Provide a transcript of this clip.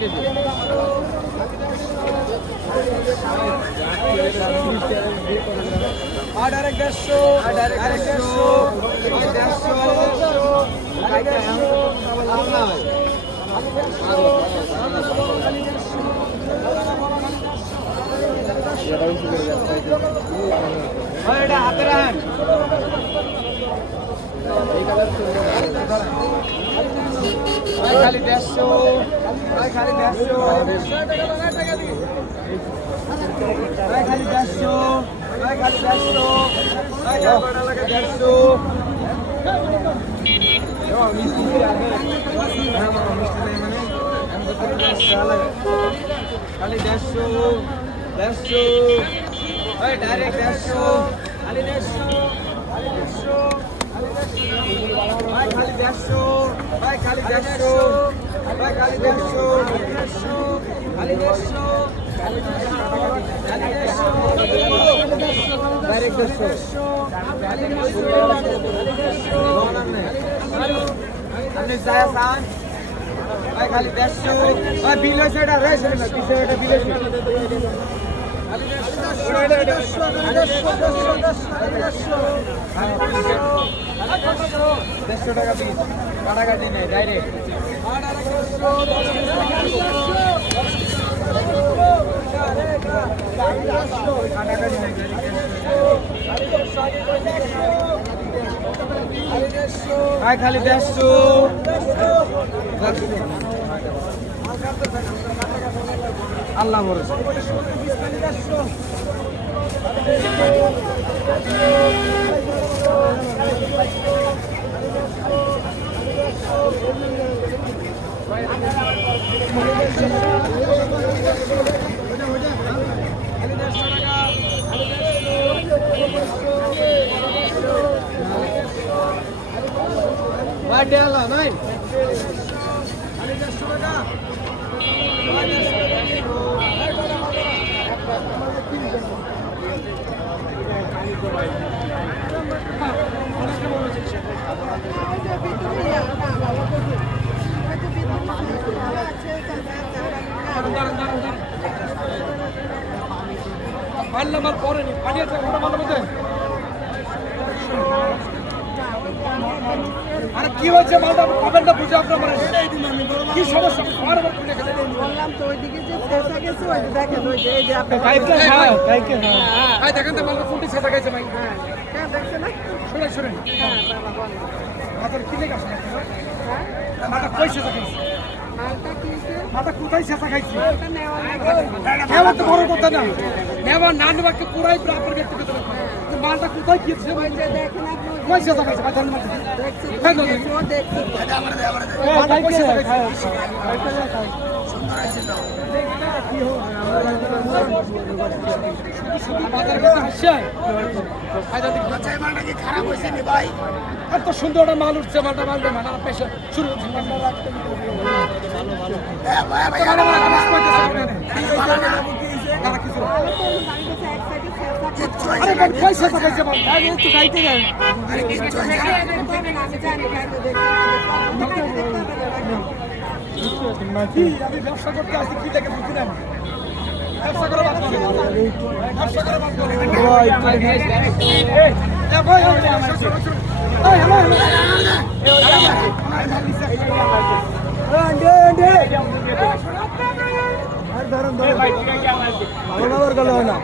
KG. Direct 150, direct 150, এটা হাতে রাখেন। খালি 150, খালি 150, খালি 150, খালি 150, খালি 150, ডাইরেক্ট 150, খালি 150, খালি 150, খালি 150, খালি 150, খালি 150, ডাইরেক্ট 150, আপনি যায় আসান খালি 150, বিল হয়েছে এটা রয়েছে না পিছিয়ে এটা বিল হয়েছে 150 টাকা পিস কাটাকাটি নেই ডাইরেক্ট খালি 150 আল্লাহ ভরসা নাই মাল পরেনি পানি আছে মাল মধ্যে আরে কি হয়েছে মালটা পাবেন না বুঝে আপনার মানে কি সমস্যা বললাম তো ওইদিকে যে শেষা গেছে ওই দেখেন ওই যে এই যে আপনি কাইকে ভাই দেখেন তো মালটা কোনটি শেষা গেছে ভাই হ্যাঁ দেখছেন না শুনেন হ্যাঁ বাবা বল মাথার কি লেগে আসে হ্যাঁ মাথা কই শেষা খাইছে মালটা কিনছে মাথা কোথায় শেষা খাইছে ওটা নেওয়া লাগবে নেওয়া তো বড় কথা না নেওয়া না নেওয়াকে পুরাই আপনার ব্যক্তি করতে মালটা কোথায় গিয়েছে ওই যে দেখেন আপনি কই শেষা খাইছে মাথার মধ্যে দেখছেন ও দেখছেন মালটা কই শেষা খাইছে এত সুন্দর একটা মাল উঠছে মালটা মানে পেশা শুরু আমি ব্যবসা করতে আসছি কি দেখে বুঝি না ব্যবসা করে বাদ করে ব্যবসা করে বাদ করে ভালো ব্যবহার করলে হয় না